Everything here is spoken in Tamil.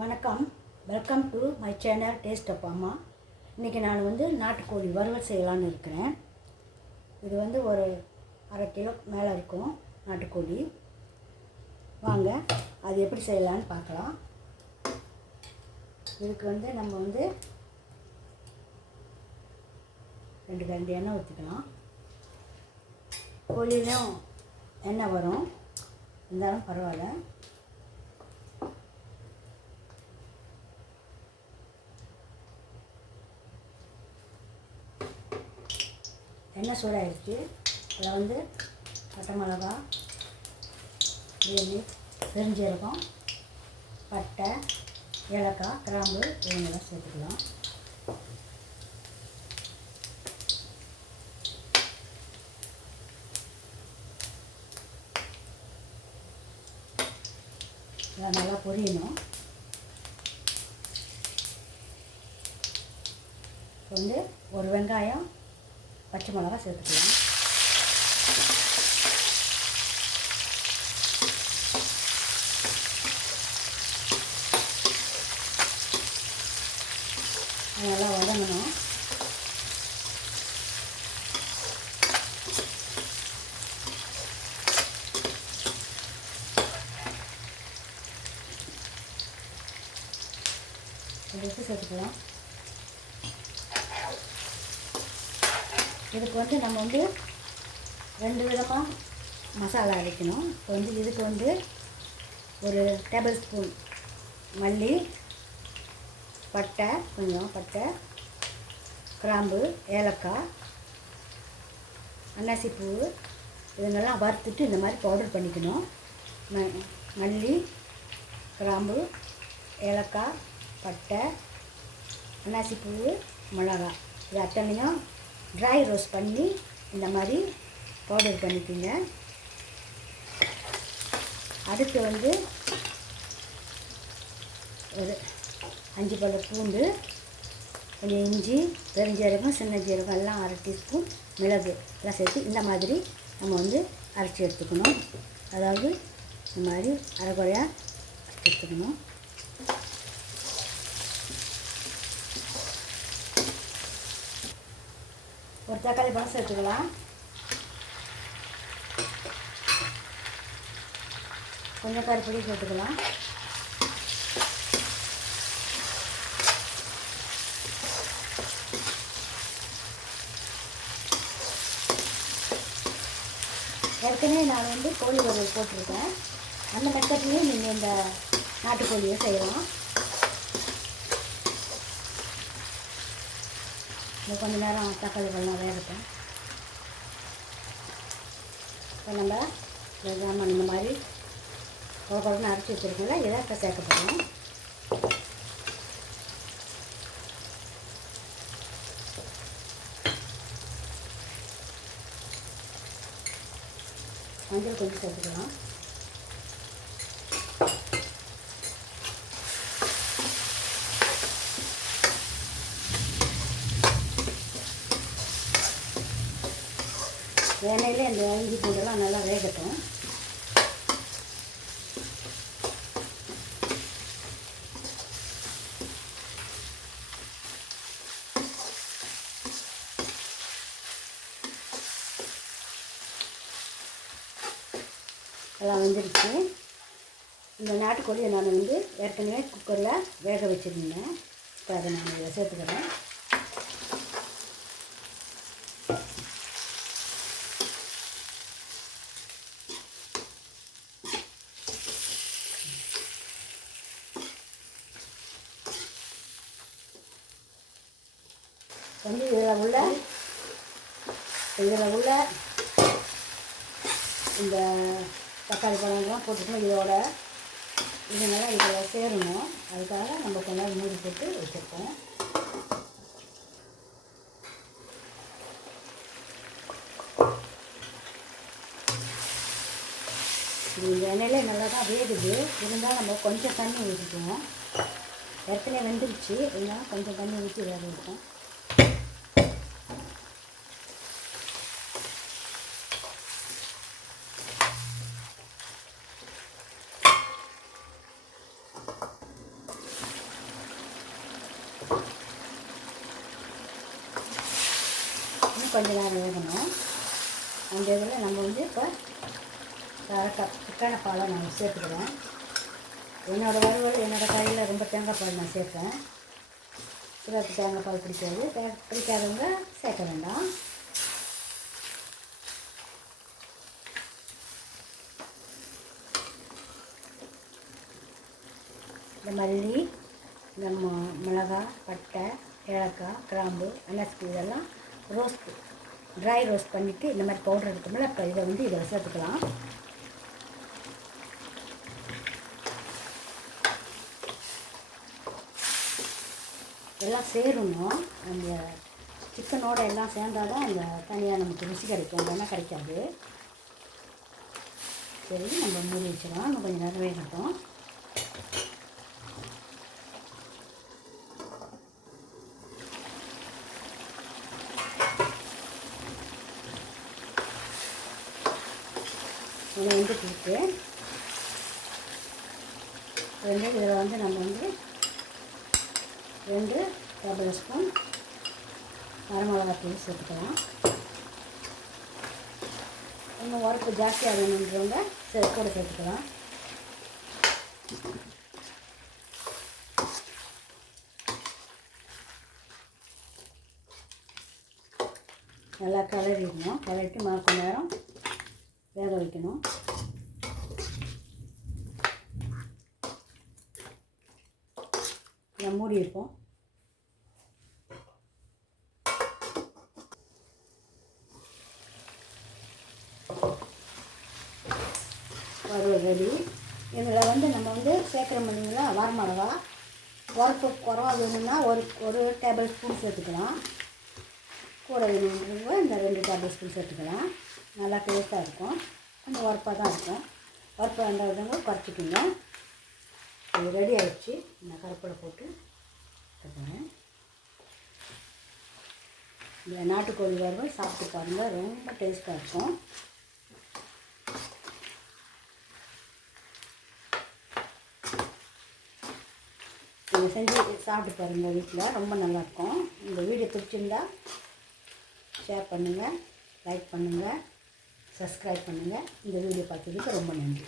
வணக்கம், welcome to my channel taste of Amma. இன்றைக்கி நான் நாட்டுக்கோழி வறுவல் செய்யலான்னு இருக்கிறேன். இது ஒரு அரை கிலோ மேலே இருக்கும் நாட்டுக்கோழி. வாங்க அது எப்படி செய்யலான்னு பார்க்கலாம். இதுக்கு நம்ம 2 கரண்டி எண்ணெய் ஊற்றிக்கலாம். கோழியிலும் எண்ணெய் வரும், இருந்தாலும் பரவாயில்ல. எண்ணெய் சூடாகிடுச்சு. அதில் பட்டை மிளகா, பெருஞ்சீரகம், பட்டை, ஏலக்காய், கிராம்பு இவங்கெல்லாம் சேர்த்துக்கலாம். இதெல்லாம் நல்லா பொரியணும். இப்போ ஒரு வெங்காயம், பச்சை மிளகா சேர்த்துக்கலாம். நல்லா வதங்கணும். உப்பு சேர்த்துக்கலாம். இதுக்கு நம்ம 2 விதமாக மசாலா அரைக்கணும். இப்போ இதுக்கு ஒரு டேபிள் ஸ்பூன் மல்லி, பட்டை, கொஞ்சம் பட்டை, கிராம்பு, ஏலக்காய், அன்னாசிப்பூ இதுங்கெல்லாம் வறுத்துட்டு இந்த மாதிரி பவுடர் பண்ணிக்கணும். மல்லி, கிராம்பு, ஏலக்காய், பட்டை, அன்னாசிப்பூ, மிளகாய் இது அத்தனையும் ட்ரை ரோஸ்ட் பண்ணி இந்த மாதிரி பவுடர் பண்ணிக்கோங்க. அடுத்து ஒரு 5 பல் பூண்டு, கொஞ்சம் இஞ்சி, பெருஞ்சீரகம், சின்ன ஜீரகம் எல்லாம் அரை டீஸ்பூன், மிளகு எல்லாம் சேர்த்து இந்த மாதிரி நம்ம அரைச்சி எடுத்துக்கணும். அதாவது இந்த மாதிரி அரைக்குறையாக அரைச்சி எடுத்துக்கணும். ஒரு தக்காளி பழம் சேர்த்துக்கலாம். கொஞ்சம் கருப்பொடி சேர்த்துக்கலாம். ஏற்கனவே நான் கோழி வறுவல் போட்டிருக்கேன். அந்த மெத்தட்லேயும் நீங்கள் இந்த நாட்டுக்கோழியை செய்யலாம். கொஞ்சம் நேரம் தக்காளி பழம் வேகட்டும். இப்போ நம்ம ஜாமான் இந்த மாதிரி குழம்புன்னு அரைச்சி வச்சுருக்கோம்ல, இதை இப்போ சேர்க்க போகிறோம். மஞ்சள் கொஞ்சம் சேர்த்துக்கலாம். எண்ணெயில் இந்த இஞ்சி பூண்டெல்லாம் நல்லா வேகட்டும். எல்லாம் வந்துடுச்சு. இந்த நாட்டுக்கோழியை நான் ஏற்கனவே குக்கரில் வேக வச்சுருந்தேன். இப்போ அதை நான் இதை சேர்த்துக்கிறேன். இதில் உள்ள இந்த தக்காளி பழம்லாம் போட்டுக்கணும். இதனால் இதில் சேரணும். அதுக்காக நம்ம கொஞ்சம் மூடி போட்டு வச்சுருக்கோம். இந்த எண்ணெயில் நல்லா தான் வேகுது. இருந்தால் நம்ம கொஞ்சம் தண்ணி ஊற்றிக்குவோம். ஏற்கனவே வெந்துருச்சு, இருந்தாலும் கொஞ்சம் தண்ணி ஊற்றி வேக வைப்போம். கொஞ்சம் நேரம் வேகணும். அந்த இதில் நம்ம வந்து இப்போ சிக்கன பாலை நான் சேர்த்துக்கிறேன். என்னோடய வறுவல் என்னோடய கறியில் ரொம்ப தேங்காய் பால் நான் சேர்ப்பேன். சிலருக்கு தேங்காய் பால் பிடிக்காது, பிடிக்காதவங்க சேர்க்க வேண்டாம். இந்த மல்லி, இந்த மிளகாய், பட்டை, ஏலக்காய், கிராம்பு, அன்னாசி இதெல்லாம் ட்ரை ரோஸ்ட் பண்ணிவிட்டு இந்த மாதிரி பவுடர் எடுத்தோம்னா இப்போ இதை வந்து இதில் சேர்த்துக்கலாம். எல்லாம் சேரணும். அந்த சிக்கனோடு எல்லாம் சேர்ந்தால் தான் அந்த தனியாக நமக்கு ருசி கிடைக்கும், இல்லைன்னா கிடைக்காது. சரி, நம்ம மூடி வச்சிடலாம். இன்னும் கொஞ்சம் நேரம் வேகட்டும். இதை வந்து கொடுத்து இதில் வந்து நம்ம வந்து 2 டேபிள் ஸ்பூன் வரமிளகாத்தூள் சேர்த்துக்கலாம். இன்னும் உரப்பு ஜாஸ்தியாக வேணுன்றவங்க கூட சேர்த்துக்கலாம். நல்லா கிளறிடணும். கிளறிட்டு கொஞ்ச நேரம் வேக வைக்கணும். நான் மூடி இருப்போம். வறுவல் ரெடி. இதில் வந்து நம்ம வந்து சேர்க்குறோம் இல்லைங்களா, வரமிளகா உரப்பு குறவா வேணும்னா ஒரு டேபிள் ஸ்பூன் சேர்த்துக்கலாம். கூட வேணுன்றவங்க இந்த 2 டேபிள் ஸ்பூன் சேர்த்துக்கலாம். நல்லா டேஸ்ட்டாக இருக்கும். கொஞ்சம் உரப்பாக தான் இருக்கும். உரப்பு வேண்டாதவங்க குறைச்சிக்கிங்க. இது ரெடி ஆகிடுச்சு. நான் கருப்பில் போட்டு போகிறேன். இந்த நாட்டுக்கோழி வறுவல் சாப்பிட்டு பாருங்கள், ரொம்ப டேஸ்ட்டாக இருக்கும். நீங்கள் செஞ்சு சாப்பிட்டு பாருங்கள் வீட்டில், ரொம்ப நல்லாயிருக்கும். இந்த வீடியோ பிடிச்சிருந்தா ஷேர் பண்ணுங்கள், லைக் பண்ணுங்கள், சப்ஸ்கிரைப் பண்ணுங்கள். இந்த வீடியோ பார்த்ததுக்கு ரொம்ப நன்றி.